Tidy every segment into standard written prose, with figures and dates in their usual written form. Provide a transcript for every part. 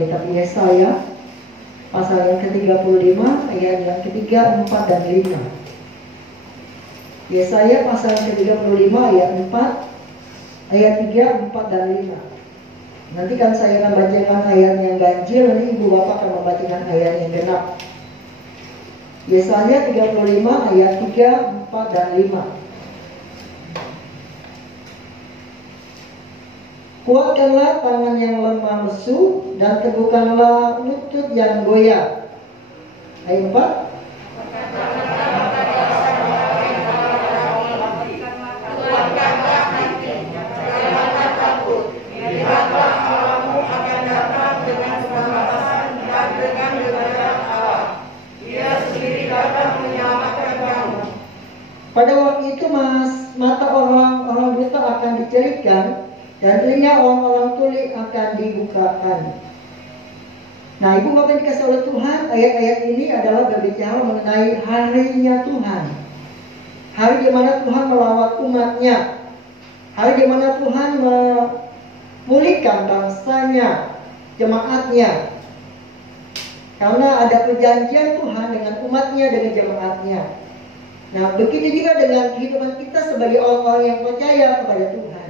kitab Yesaya pasal yang ke-35 ayat yang ke-3, 4, dan 5. Yesaya pasal yang ke-35 ayat 4, ayat 3, 4, dan 5. Nanti kan saya akan bacakan ayat yang ganjil, nanti ibu bapak akan membacakan ayat yang genap. Yesaya 35 ayat 3, 4, dan 5. Kuatkanlah tangan yang lemah lesu dan teguhkanlah lutut yang goyah. Ayat 4. Pada waktu itu mata orang-orang buta akan dicerikkan dan telinga orang-orang tuli akan dibukakan. Nah, ibu bapak yang dikasih oleh Tuhan, ayat-ayat ini adalah berbicara mengenai harinya Tuhan. Hari di mana Tuhan melawat umatnya. Hari di mana Tuhan memulihkan bangsanya, jemaatnya. Karena ada perjanjian Tuhan dengan umatnya, dengan jemaatnya. Nah, begitu juga dengan kehidupan kita sebagai orang-orang yang percaya kepada Tuhan.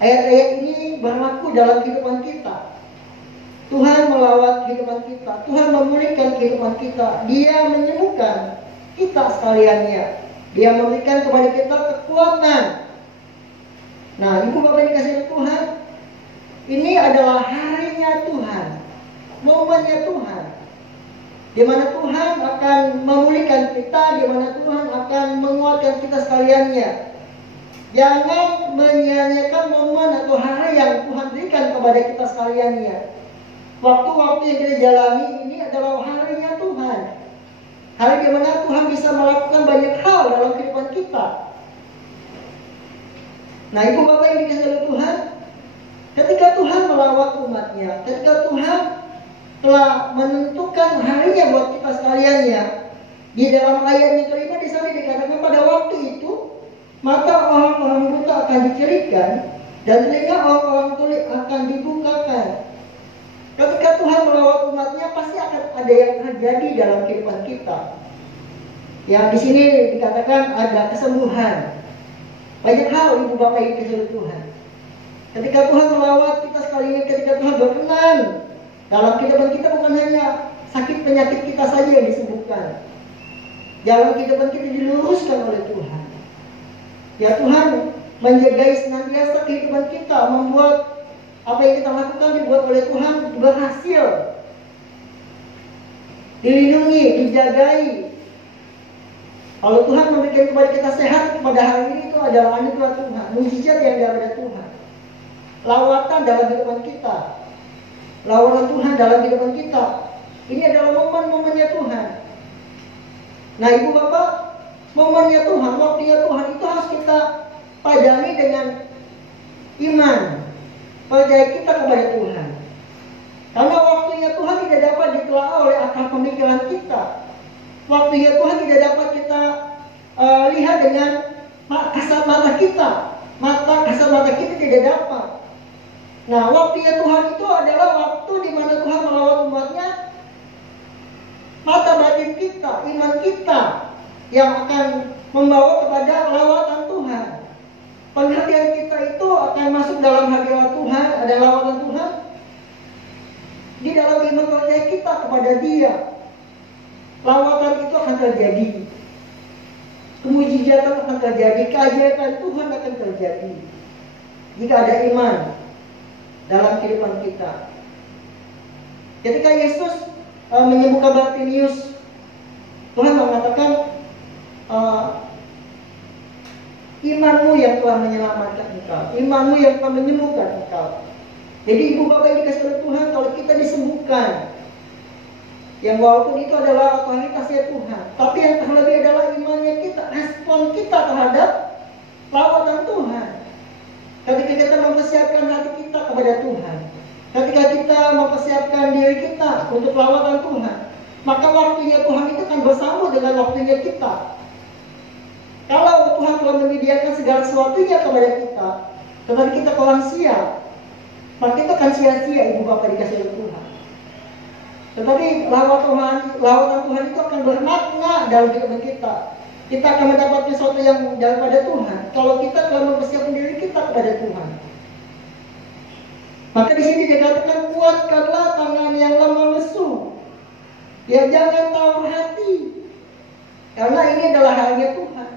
Ayat-ayat ini berlaku dalam kehidupan kita. Tuhan melawat kehidupan kita. Tuhan memulihkan kehidupan kita. Dia menyembuhkan kita sekaliannya. Dia memberikan kepada kita kekuatan. Nah, ibu bapak dikasih Tuhan, ini adalah harinya Tuhan, momennya Tuhan, di mana Tuhan akan memulihkan kita, di mana Tuhan akan menguatkan kita sekaliannya. Jangan menyanyiakan momen atau hari yang Tuhan berikan kepada kita sekaliannya. Waktu-waktu yang kita jalani ini adalah harinya Tuhan. Hari di mana Tuhan bisa melakukan banyak hal dalam kehidupan kita. Nah, ibu bapak yang dikasihi oleh Tuhan, ketika Tuhan melawat umatnya, ketika Tuhan telah menentukan harinya buat kita sekaliannya, di dalam ayat yang kelima di sana dikatakan pada waktu itu mata orang-orang buta akan dicerikkan dan telinga orang-orang tuli akan dibukakan. Ketika Tuhan melawat umatnya, pasti akan ada yang terjadi dalam kehidupan kita. Ya, di sini dikatakan ada kesembuhan. Banyak hal ibu bapak yang dikasihi Tuhan. Ketika Tuhan melawat kita sekalian, ketika Tuhan berkenan dalam kehidupan kita, bukan hanya sakit penyakit kita saja yang disembuhkan. Jalan kehidupan kita diluruskan oleh Tuhan. Ya, Tuhan menjagai senantiasa kehidupan kita, membuat apa yang kita lakukan dibuat oleh Tuhan berhasil, dilindungi, dijagai. Kalau Tuhan memberikan kepada kita sehat pada hari ini, itu adalah anugerah Tuhan, mukjizat yang daripada Tuhan. Lawatan dalam kehidupan kita, lawatan Tuhan dalam kehidupan kita. Ini adalah momen-momennya Tuhan. Nah, ibu bapak, momennya Tuhan, waktunya Tuhan itu harus kita padani dengan iman, percaya kita kepada Tuhan. Karena waktunya Tuhan tidak dapat ditelaah oleh akal pemikiran kita. Waktunya Tuhan tidak dapat kita lihat dengan kasat mata kita. Kasat mata kita tidak dapat. Nah, waktunya Tuhan itu adalah waktu di mana Tuhan melawat umatnya. Mata batin kita, iman kita yang akan membawa kepada lawatan Tuhan. Pengertian kita itu akan masuk dalam hadirat Tuhan, ada lawatan Tuhan. Di dalam iman percaya kita kepada Dia, lawatan itu akan terjadi. Kemujizatan akan terjadi, keajaiban Tuhan akan terjadi jika ada iman dalam kehidupan kita. Ketika Yesus menyembuhkan Bartimius, Tuhan mengatakan, imanmu yang telah menyelamatkan engkau, imanmu yang telah menyembuhkan engkau. Jadi ibu bapak yang dikasihi oleh Tuhan, kalau kita disembuhkan, yang walaupun itu adalah otoritasnya Tuhan, tapi yang terlebih adalah imannya kita, respon kita terhadap lawatan Tuhan. Ketika kita mempersiapkan hati kita kepada Tuhan, ketika kita mempersiapkan diri kita untuk lawatan Tuhan, maka waktunya Tuhan itu akan bersambung dengan waktunya kita. Kalau Tuhan telah menyediakan segala sesuatunya kepada kita, tetapi kita kurang siap, maka itu akan sia-sia ibu bapak dikasih oleh Tuhan. Tetapi lawatan Tuhan itu akan bermakna dalam kehidupan kita. Kita akan mendapatkan sesuatu yang daripada Tuhan kalau kita telah mempersiapkan diri kita kepada Tuhan. Maka di sini dikatakan, kuatkanlah tangan yang lemah lesu. Ya, jangan tawar hati. Karena ini adalah halnya Tuhan.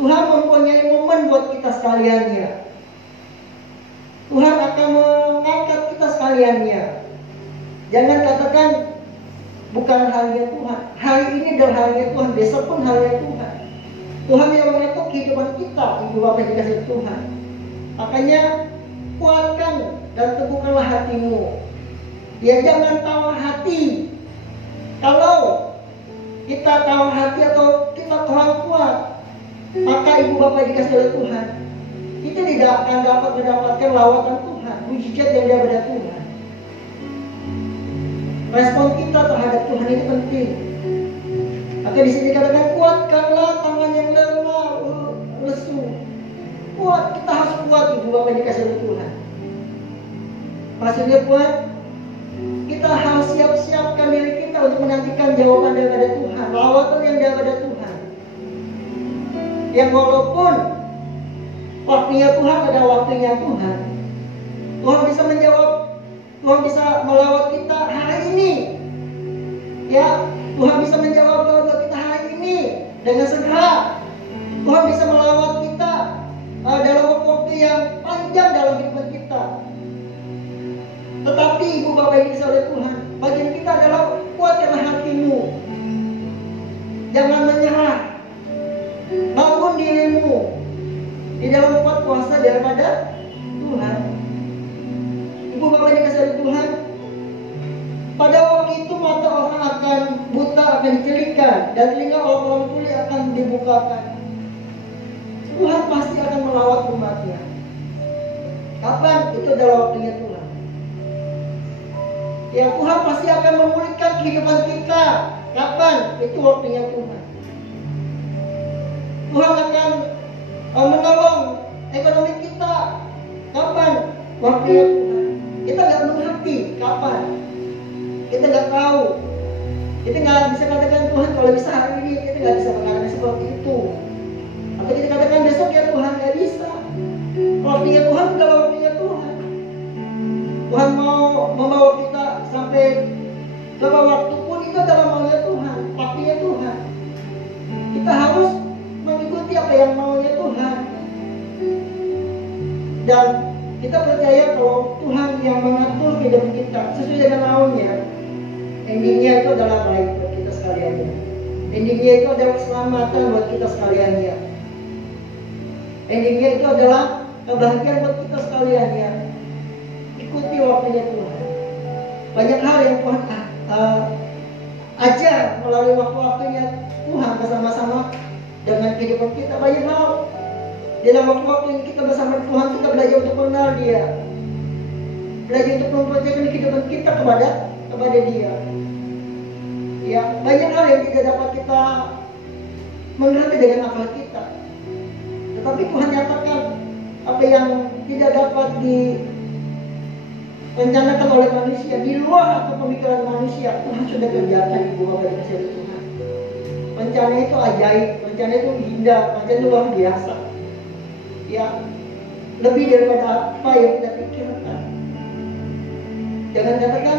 Tuhan mempunyai momen buat kita sekaliannya. Tuhan akan mengangkat kita sekaliannya. Jangan katakan bukan halnya Tuhan. Hari ini adalah halnya Tuhan, besok pun halnya Tuhan. Tuhan yang mengetuk kehidupan kita, ibu bapak yang dikasih Tuhan. Makanya kuatkan dan teguhkanlah hatimu. Ya, jangan tawar hati. Kalau kita tawar hati atau kita kurang kuat, maka ibu bapak dikasih oleh Tuhan, kita tidak akan dapat mendapatkan lawatan Tuhan, mujizat yang daripada Tuhan. Respon kita terhadap Tuhan itu penting. Maka di sini katakan, kuatkanlah tangan yang lemah lesu. Kuat, kita harus kuat ibu bapak dikasih oleh Tuhan. Maksudnya kuat, kita harus siap-siapkan diri kita untuk menantikan jawaban daripada Tuhan, lawatan yang daripada Tuhan. Yang walaupun waktunya Tuhan adalah waktunya Tuhan, Tuhan bisa menjawab, Tuhan bisa melawat kita hari ini. Ya, Tuhan bisa menjawab doa kita hari ini dengan segera. Tuhan bisa melawat kita dalam waktu yang panjang dalam hidup kita. Tetapi ibu bapak yang dikasihi oleh Tuhan, bagian kita adalah kuatkanlah hatimu. Jangan menyerah. Bangun dirimu di dalam kuat kuasa daripada Tuhan. Ibu bapak yang dikasihi oleh Tuhan, pada waktu itu mata orang akan buta, akan dicelitkan, dan telinga orang-orang tuli akan dibukakan. Tuhan pasti akan melawat umatnya. Kapan? Itu adalah waktunya Tuhan. Ya, Tuhan pasti akan memulihkan kehidupan kita. Kapan? Itu waktunya Tuhan. Tuhan akan menolong ekonomi kita. Kapan? Waktunya Tuhan. Kita nggak mengerti kapan. Kita nggak tahu. Kita nggak bisa katakan Tuhan kalau bisa hari ini. Kita nggak bisa mengatakan seperti itu. Atau kita katakan besok ya Tuhan, nggak bisa. Waktunya Tuhan adalah waktunya Tuhan. Tuhan mau membawa kita sampai berapa waktu pun itu adalah maunya Tuhan, waktunya Tuhan. Kita harus mengikuti apa yang maunya Tuhan. Dan kita percaya kalau Tuhan yang mengatur hidup kita sesuai dengan maunya, endingnya itu adalah baik buat kita sekaliannya. Endingnya itu adalah keselamatan buat kita sekaliannya. Endingnya itu adalah kebahagiaan buat kita sekaliannya. Ikuti waktunya Tuhan. Banyak hal yang Tuhan ajar melalui waktu-waktunya Tuhan bersama-sama dengan kehidupan kita. Banyak hal dalam waktu-waktu yang kita bersama Tuhan, kita belajar untuk mengenal Dia, belajar untuk mempercayakan kehidupan kita kepada Dia. Ya, banyak hal yang tidak dapat kita mengerti dengan akal kita. Tetapi Tuhan nyatakan apa yang tidak dapat direncanakan oleh manusia, di luar atau pemikiran manusia, Tuhan sudah kerjakan di bawah dikasih Tuhan. Rencana itu ajaib, rencana itu indah, rencana itu luar biasa. Ya, lebih daripada apa yang kita pikirkan. Jangan katakan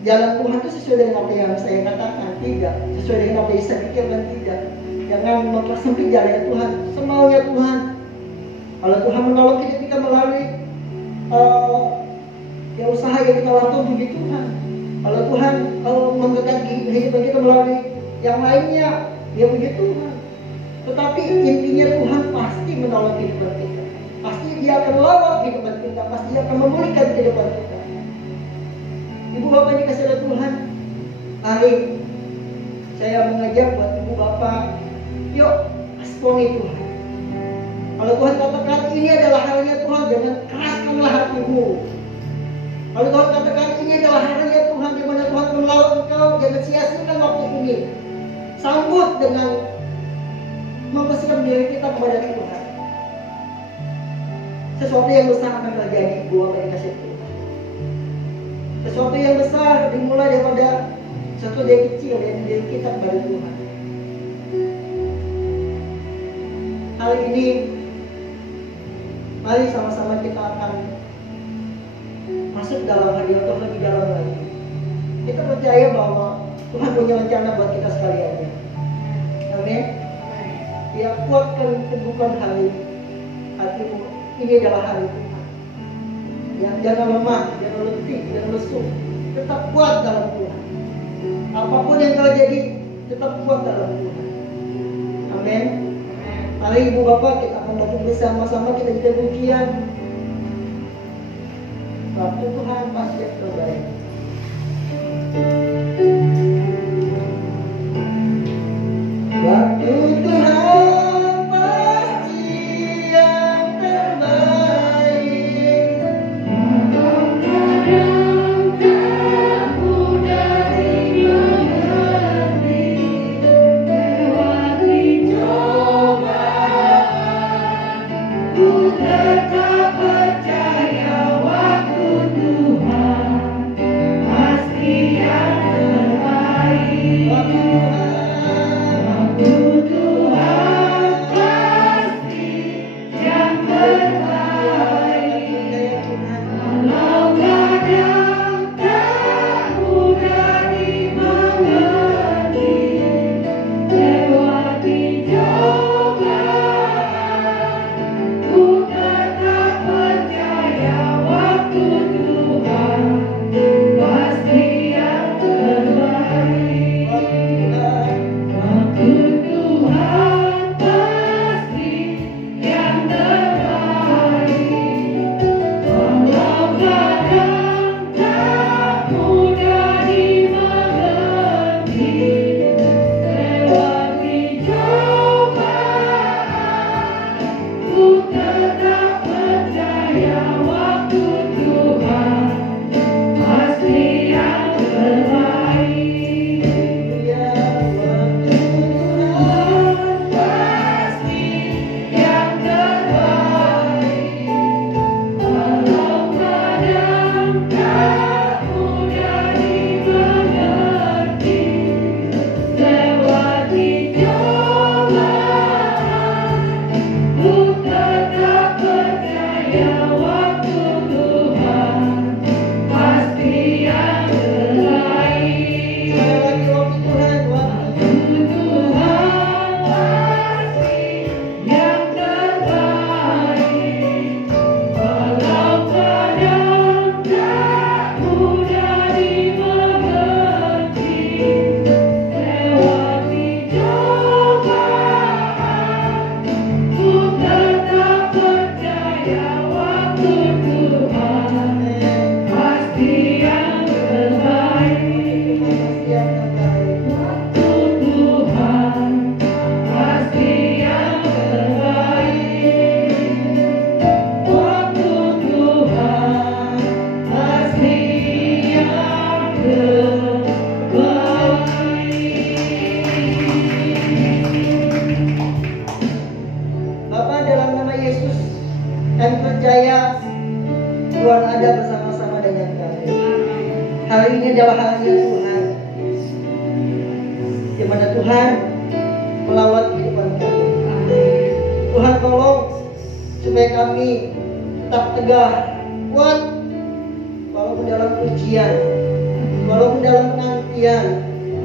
jalan Tuhan itu sesuai dengan apa yang saya katakan, tidak. Sesuai dengan apa yang saya pikirkan, tidak. Jangan mempersempit jalan Tuhan, semaunya Tuhan. Kalau Tuhan menolong kita melalui usaha yang kita lakukan, puji Tuhan. Kalau Tuhan menggerakkan kehidupan kita melalui yang lainnya, ya puji Tuhan. Tetapi intinya Tuhan pasti menolong kehidupan kita. Pasti Dia akan melawat kehidupan kita, pasti Dia akan memulihkan kehidupan kita. Ibu bapak dikasih oleh Tuhan, hari saya mengajak buat ibu bapak, yuk responi Tuhan. Kalau Tuhan katakan ini adalah harinya Tuhan, jangan keraskanlah hatimu. Kalau Tuhan katakan ini adalah harinya Tuhan, di mana Tuhan melawat engkau, jangan sia-siakan waktu ini. Sambut dengan mempersiapkan diri kita kepada Tuhan. Sesuatu yang besar akan terjadi buat mereka itu. Sesuatu yang besar dimulai daripada sesuatu yang kecil yang diri kita kepada Tuhan. Hal ini, mari sama-sama kita akan masuk dalam hadirat Tuhan lebih dalam lagi. Kita percaya bahwa Tuhan punya rencana buat kita sekalian. Amin. Dia kuatkan teguhkan hatimu. Ini adalah hari Tuhan. Yang jangan lemah, jangan letih, jangan lesu. Tetap kuat dalam Tuhan. Apapun yang terjadi, tetap kuat dalam Tuhan. Amin. Mari Ibu Bapak kita akan belajar bersama-sama, kita juga pujian. Waktu Tuhan pasti yang terbaik. Waktu Tuhan pasti yang terbaik. Kadang tak mudah dimengerti, lewati cobaan, ku tetap percaya waktu Tuhan pasti yang terbaik. Waktu Tuhan pasti yang terbaik. Walau kadang tak mudah dimengerti, lewati cobaan, ku tetap percaya waktu Tuhan pasti yang terbaik. Waktu Tuhan pasti yang terbaik. Walau kadang tak mudah dimengerti, lewati cobaan, ku tetap percaya waktu Tuhan pasti yang terbaik. Pasti yang terbaik. Walau kadang tak mudah dimengerti, lewati cobaan, ku tetap percaya waktu Tuhan pasti yang terbaik. Waktu Tuhan pasti yang terbaik. Walau kadang tak mudah dimengerti, lewati cobaan, ku tetap percaya waktu Tuhan pasti yang terbaik. Waktu Tuhan pasti yang terbaik. Waktu Tuhan pasti yang terbaik. Bapa, dalam nama Yesus, kami percaya Tuhan ada bersama-sama dengan kami. Hari ini adalah hari Tuhan, di mana Tuhan melawat kehidupan kami. Tuhan tolong supaya kami tetap tegar, kuat, walaupun dalam ujian, walaupun dalam penantian,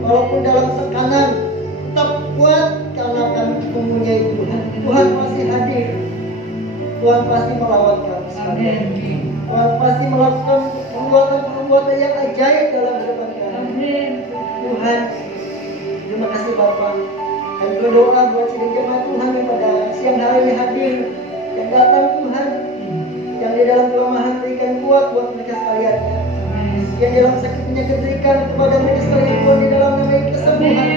walaupun dalam tekanan, tetap kuat karena kami mempunyai Tuhan. Tuhan pasti hadir. Tuhan pasti melawat kami sekalian. Tuhan pasti melakukan perbuatan yang ajaib dalam kehidupan kami. Tuhan, terima kasih Bapa. Kami berdoa buat sidang jemaat Tuhan yang pada siang hari ini hadir, yang datang Tuhan, yang di dalam kelemahan berikan kuat buat mereka sekalian. Yang dalam sakit penyakit berikan kepada mereka sekalian Tuhan di dalam nama kesembuhan.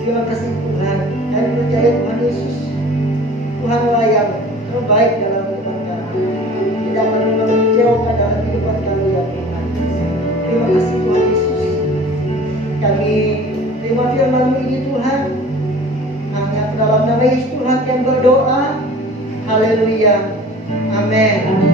Terima kasih Tuhan. Kami percaya Tuhan Yesus, Tuhanlah yang terbaik dalam kehidupan kami. Tidak akan mengecewakan dalam kehidupan kami ya Tuhan. Terima kasih Tuhan Yesus. Kami terima firman-Mu ini Tuhan. Hanya dalam nama Yesus Tuhan yang berdoa. Haleluya. Amin.